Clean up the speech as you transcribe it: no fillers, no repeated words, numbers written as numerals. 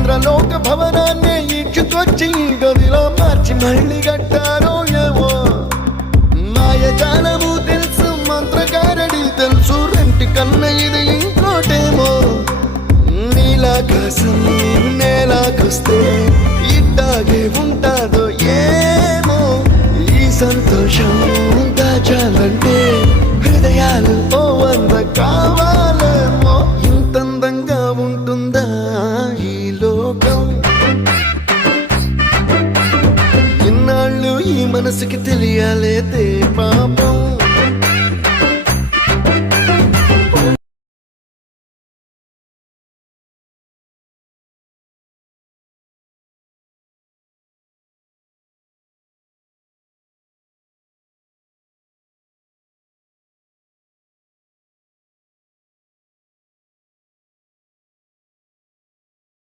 ఇంద్రలోక భవనాన్ని ఈడ్చుకొచ్చి గదిలో మార్చి మళ్ళీ కట్టారో ఏమో మాయజాలము తెలుసు మంత్రగారడి తెలుసు రెంటి కన్న ఇది ఇంకోటేమో నీలాకాశం నేలాకొస్తే ఇట్టాగే ఉంటాదో ఏమో ఈ సంతోషం దాచాలంటే హృదయాలు ఓ వంద కావాలేమో ఇంతందంగా ఉంటుందా ఈ లోకం ఇన్నాళ్ళు ఈ మనసుకి తెలియాలేదే పాపం